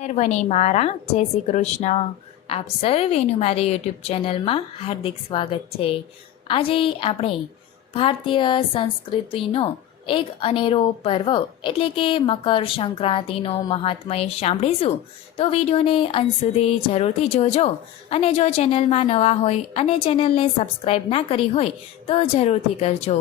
સર્વને મારા. જય શ્રી કૃષ્ણ. આપ સર્વેનું મારી યુટ્યુબ ચેનલમાં હાર્દિક સ્વાગત છે. આજે આપણે ભારતીય સંસ્કૃતિનો એક અનેરો પર્વ, એટલે કે મકર સંક્રાંતિનો મહાત્મય સાંભળીશું. તો વિડીયોને અંત સુધી જરૂરથી જોજો અને જો ચેનલમાં નવા હોય અને ચેનલને સબસ્ક્રાઈબ ના કરી હોય તો જરૂરથી કરજો.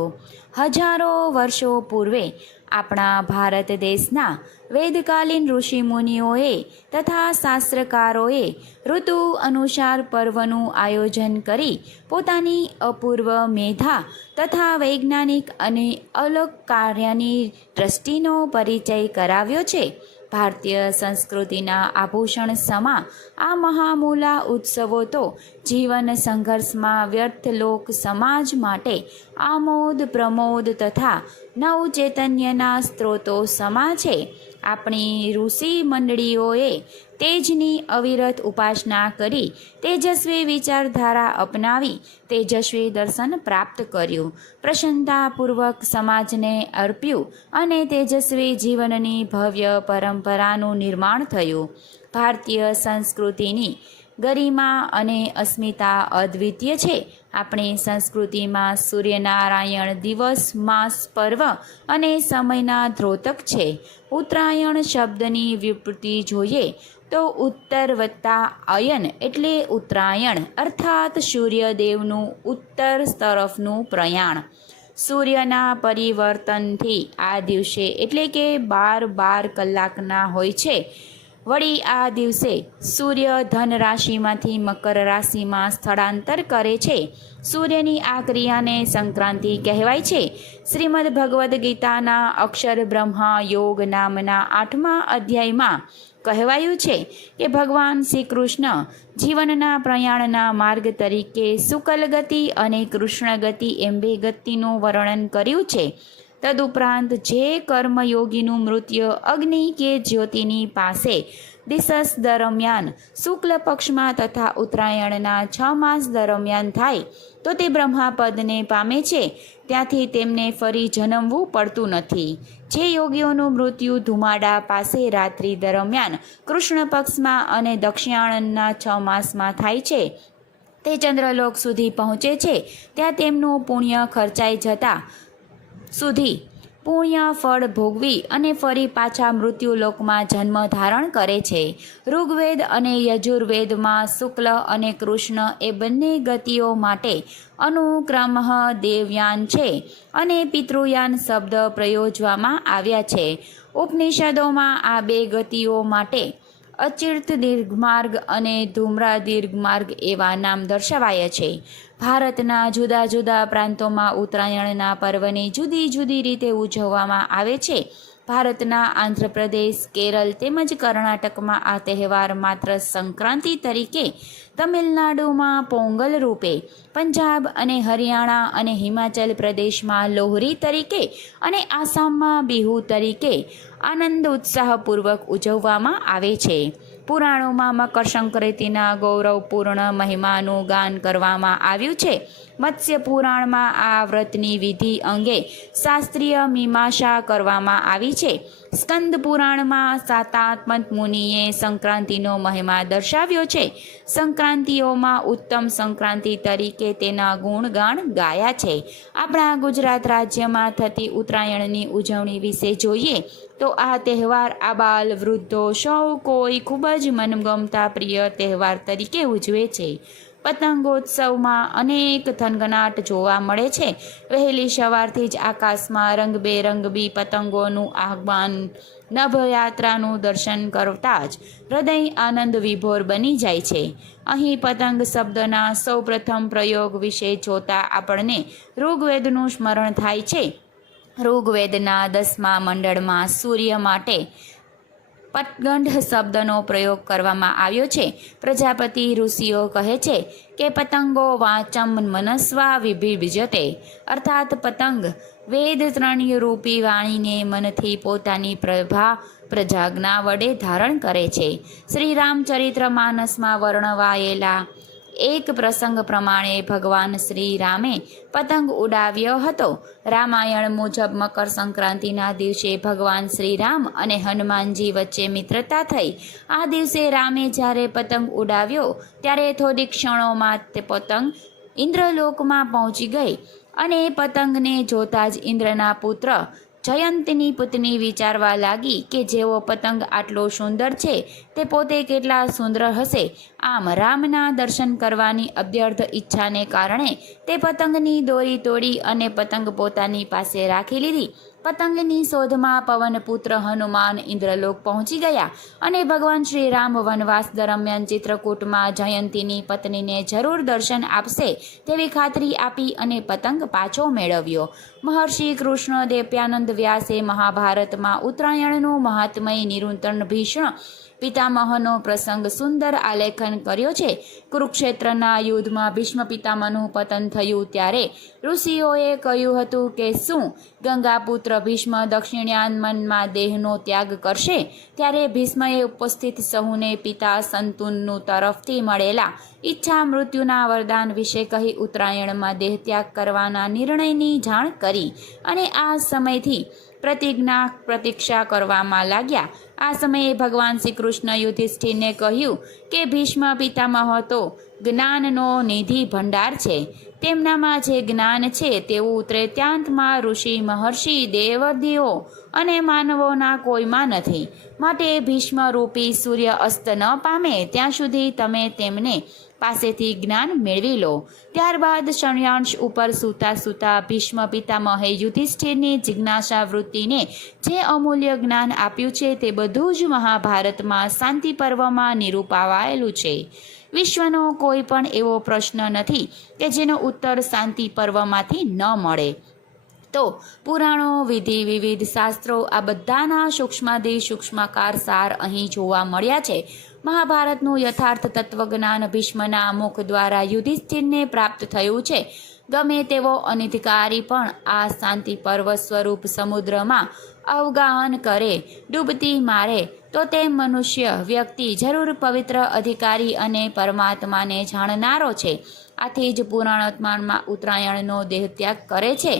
હજારો વર્ષો પૂર્વે આપણા ભારત દેશના વેદકાલીન ઋષિમુનિઓએ તથા શાસ્ત્રકારોએ ઋતુ અનુસાર પર્વનું આયોજન કરી પોતાની અપૂર્વ મેધા તથા વૈજ્ઞાનિક અને અલગ કાર્યની દ્રષ્ટિનો પરિચય કરાવ્યો છે. ભારતીય સંસ્કૃતિના આભૂષણ સમા આ મહામૂલા ઉત્સવો તો જીવન સંઘર્ષમાં વ્યર્થ લોક સમાજ માટે આમોદ, પ્રમોદ તથા નવ ચૈતન્યના સ્ત્રોતો સમા છે. આપણી ઋષિ મંડળીઓએ તેજની અવિરત ઉપાસના કરી તેજસ્વી વિચારધારા અપનાવી તેજસ્વી દર્શન પ્રાપ્ત કર્યું. પ્રસન્નતાપૂર્વક સમાજને અર્પ્યું અને તેજસ્વી જીવનની ભવ્ય પરંપરાનું નિર્માણ થયું. ભારતીય સંસ્કૃતિની ગરિમા અને અસ્મિતા અદ્વિતીય છે. આપણી સંસ્કૃતિમાં સૂર્યનારાયણ દિવસ, માસ, પર્વ અને સમયના ધ્રોતક છે. ઉત્તરાયણ શબ્દની વિપૃતિ જોઈએ તો ઉત્તર વત્તા અયન એટલે ઉત્તરાયણ, અર્થાત સૂર્યદેવનું ઉત્તર તરફનું પ્રયાણ. સૂર્યના પરિવર્તનથી આ દિવસે એટલે કે બાર બાર કલાકના હોય છે. વળી આ દિવસે સૂર્ય ધન રાશિમાંથી મકર રાશિમાં સ્થળાંતર કરે છે. સૂર્યની આ ક્રિયાને સંક્રાંતિ કહેવાય છે. શ્રીમદ ભગવદ્ ગીતાના અક્ષર બ્રહ્મા યોગ નામના આઠમા અધ્યાયમાં કહેવાયું છે કે ભગવાન શ્રી કૃષ્ણ જીવનના પ્રયાણના માર્ગ તરીકે શુકલ ગતિ અને કૃષ્ણ ગતિ એમ બે ગતિનું વર્ણન કર્યું છે. તદુપરાંત જે કર્મયોગીનું મૃત્યુ અગ્નિ કે જ્યોતિની પાસે દિશસ દરમિયાન શુક્લ પક્ષમાં તથા ઉત્તરાયણના છ માસ દરમિયાન થાય, તો તે બ્રહ્માપદને પામે છે. ત્યાંથી તેમને ફરી જન્મવું પડતું નથી. જે યોગીઓનું મૃત્યુ ધુમાડા પાસે રાત્રિ દરમિયાન કૃષ્ણ પક્ષમાં અને દક્ષિણાયનના છ માસમાં થાય છે. તે ચંદ્રલોક સુધી પહોંચે છે. ત્યાં તેમનું પુણ્ય ખર્ચાઈ જતા સુધી પુણ્ય, ફળ ભોગવી અને ફરી પાછા મૃત્યુલોકમાં જન્મ ધારણ કરે છે. ઋગ્વેદ અને યજુર્વેદમાં શુક્લ અને કૃષ્ણ એ બંને ગતિઓ માટે અનુક્રમ દેવયાન છે અને પિતૃયાન શબ્દ પ્રયોજવામાં આવ્યા છે. ઉપનિષદોમાં આ બે ગતિઓ માટે અચિર્ત દીર્ઘમાર્ગ અને ધૂમ્રા દીર્ઘમાર્ગ એવા નામ દર્શાવાયા છે. ભારતના જુદા જુદા પ્રાંતોમાં ઉત્તરાયણના પર્વને જુદી જુદી રીતે ઉજવવામાં આવે છે. ભારતના આંધ્રપ્રદેશ, કેરળ તેમજ કર્ણાટકમાં આ તહેવાર માત્ર સંક્રાંતિ તરીકે, તમિલનાડુમાં પોંગલ રૂપે, પંજાબ અને હરિયાણા અને હિમાચલ પ્રદેશમાં લોહરી તરીકે અને આસામમાં બિહુ તરીકે આનંદ ઉત્સાહપૂર્વક ઉજવવામાં આવે છે. પુરાણોમાં મકર સંક્રાંતિના ગૌરવપૂર્ણ મહિમાનું ગાન કરવામાં આવ્યું છે. મત્સ્ય પુરાણમાં આ વ્રતની વિધિ અંગે શાસ્ત્રીય મીમાંસા કરવામાં આવી છે. સ્કંદ પુરાણમાં સાતાત્મત મુનિએ સંક્રાંતિનો મહિમા દર્શાવ્યો છે. સંક્રાંતિઓમાં ઉત્તમ સંક્રાંતિ તરીકે તેના ગુણગાન ગાયા છે. આપણા ગુજરાત રાજ્યમાં થતી ઉત્તરાયણની ઉજવણી વિશે જોઈએ તો આ તહેવાર આબાલ વૃદ્ધો સૌ કોઈ ખૂબ જ મનગમતા પ્રિય તહેવાર તરીકે ઉજવે છે. પતંગોત્સવમાં અનેક થનગનાટ જોવા મળે છે. વહેલી સવારથી જ આકાશમાં રંગબેરંગબી પતંગોનું આગમન નભયાત્રાનું દર્શન કરતાં જ હૃદય આનંદ વિભોર બની જાય છે. અહીં પતંગ શબ્દના સૌપ્રથમ પ્રયોગ વિશે જોતા આપણને ઋગ્વેદનું સ્મરણ થાય છે. ઋગ્વેદના દસમા મંડળમાં સૂર્ય માટે પતગંઢ શબ્દનો પ્રયોગ કરવામાં આવ્યો છે. પ્રજાપતિ ઋષિઓ કહે છે કે પતંગો વાચમ મનસ્વા વિભિજતે અર્થાત પતંગ વેદ ત્રણ્ય રૂપી વાણીને મનથી પોતાની પ્રભા પ્રજાજ્ઞા વડે ધારણ કરે છે. શ્રી રામચરિત્ર માનસમાં વર્ણવાયેલા એક પ્રસંગ પ્રમાણે ભગવાન શ્રી રામે પતંગ ઉડાવ્યો હતો. રામાયણ મુજબ મકર સંક્રાંતિના દિવસે ભગવાન શ્રી રામ અને હનુમાનજી વચ્ચે મિત્રતા થઈ. આ દિવસે રામે જ્યારે પતંગ ઉડાવ્યો, ત્યારે થોડી ક્ષણોમાં તે પતંગ ઇન્દ્રલોકમાં પહોંચી ગઈ અને પતંગને જોતા જ ઇન્દ્રના પુત્ર જયંતની પુતની વિચારવા લાગી કે જેવો પતંગ આટલો સુંદર છે, તે પોતે કેટલા સુંદર હશે. આમ રામના દર્શન કરવાની અભ્યર્થ ઈચ્છાને કારણે તે પતંગની દોરી તોડી અને પતંગ પોતાની પાસે રાખી લીધી. પતંગની શોધમાં પવનપુત્ર હનુમાન ઇન્દ્રલોક પહોંચી ગયા અને ભગવાન શ્રી રામ વનવાસ દરમિયાન ચિત્રકૂટમાં જયંતીની પત્નીને જરૂર દર્શન આપશે તેવી ખાતરી આપી અને પતંગ પાછો મેળવ્યો. મહર્ષિ કૃષ્ણ દેવ્યાનંદ વ્યાસે મહાભારતમાં ઉત્તરાયણનું મહાત્મય નિરૂંતરણ ભીષણ પિતામહનો પ્રસંગ સુંદર આલેખન કર્યો છે. કુરુક્ષેત્રના યુદ્ધમાં ભીષ્મ પિતામહનું પતન થયું ત્યારે ઋષિઓએ કહ્યું હતું કે શું ગંગાપુત્ર ભીષ્મ દક્ષિણાયનમાં દેહનો ત્યાગ કરશે? ત્યારે ભીષ્મએ ઉપસ્થિત સહુને પિતા સંતુનનું તરફથી મળેલા ઈચ્છા મૃત્યુના વરદાન વિશે કહી ઉત્તરાયણમાં દેહ ત્યાગ કરવાના નિર્ણયની જાણ કરી અને આ સમયથી પ્રતિજ્ઞા પ્રતીક્ષા કરવામાં લાગ્યા. આ સમયે ભગવાન શ્રી કૃષ્ણ યુધિષ્ઠિરને કહ્યું કે ભીષ્મ પિતામહ તો જ્ઞાનનો નિધિ ભંડાર છે. તેમનામાં જે જ્ઞાન છે તેવું ત્રેત્યાંતમાં ઋષિ, મહર્ષિ, દેવદીઓ અને માનવોના કોઈમાં નથી. માટે ભીષ્મ રૂપી સૂર્ય અસ્ત ન પામે ત્યાં સુધી તમે તેમને પાસેથી જ્ઞાન મેળવી લો. ત્યારબાદ શણ્યાંશ ઉપર સૂતા સૂતા ભીષ્મ પિતામહે યુધિષ્ઠિરની જિજ્ઞાસા વૃત્તિને જે અમૂલ્ય જ્ઞાન આપ્યું છે તે બધું જ મહાભારતમાં શાંતિ પર્વમાં નિરૂપાવાયેલું છે. વિશ્વનો કોઈ પણ એવો પ્રશ્ન નથી કે જેનો ઉત્તર શાંતિ પર્વમાંથી ન મળે. તો પુરાણો, વિધિ, વિવિધ શાસ્ત્રો આ બધાના સૂક્ષ્માદિ સૂક્ષ્માકાર સાર અહીં જોવા મળ્યા છે. મહાભારતનું યથાર્થ તત્વજ્ઞાન ભીષ્મના મુખ દ્વારા યુધિષ્ઠિરને પ્રાપ્ત થયું છે. ગમે તેવો અનિધિકારી પણ આ શાંતિ પર્વ સ્વરૂપ સમુદ્રમાં અવગાહન કરે, ડૂબતી મારે, તો તે મનુષ્ય વ્યક્તિ જરૂર પવિત્ર અધિકારી અને પરમાત્માને જાણનારો છે. આથી જ પુરાણોત્માનમાં ઉત્તરાયણનો દેહત્યાગ કરે છે.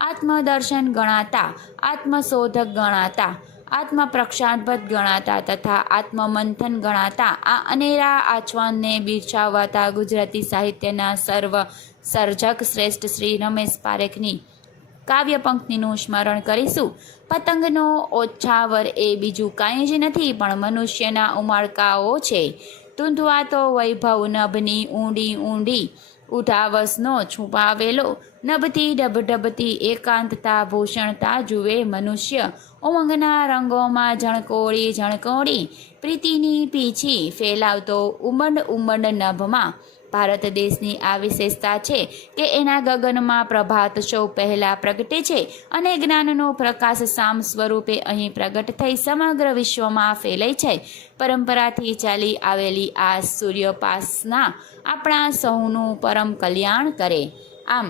આત્મદર્શન ગણાતા, આત્મશોધક ગણાતા આત્મ પ્રક્ષાપત ગણાતા તથા આત્મમંથન ગણાતા આ અનેરા આચવાનને બિરસાવાતા ગુજરાતી સાહિત્યના સર્વ સર્જક શ્રેષ્ઠ શ્રી રમેશ પારેખની કાવ્ય પંક્તિનું સ્મરણ કરીશું. પતંગનો ઓછાવર એ બીજું કાંઈ જ નથી, પણ મનુષ્યના ઉમાળકાઓ છે. ધૂંધવાતો વૈભવ નભની ઊંડી ઊંડી, ઉઠાવસનો છુપાવેલો. નભતી ડબડબતી એકાંતતા, ભૂષણતા જુએ મનુષ્ય. ઉમંગના રંગોમાં ઝણકોળી ઝણકોળી પ્રીતિની પીછી ફેલાવતો ઉમંડ ઉમંડ નભમાં. ભારત દેશની આ વિશેષતા છે કે એના ગગનમાં પ્રભાત સૌ પહેલાં પ્રગટે છે અને જ્ઞાનનો પ્રકાશ સામ સ્વરૂપે અહીં પ્રગટ થઈ સમગ્ર વિશ્વમાં ફેલાય છે. પરંપરાથી ચાલી આવેલી આ સૂર્યોપાસના આપણા સૌનું પરમ કલ્યાણ કરે. આમ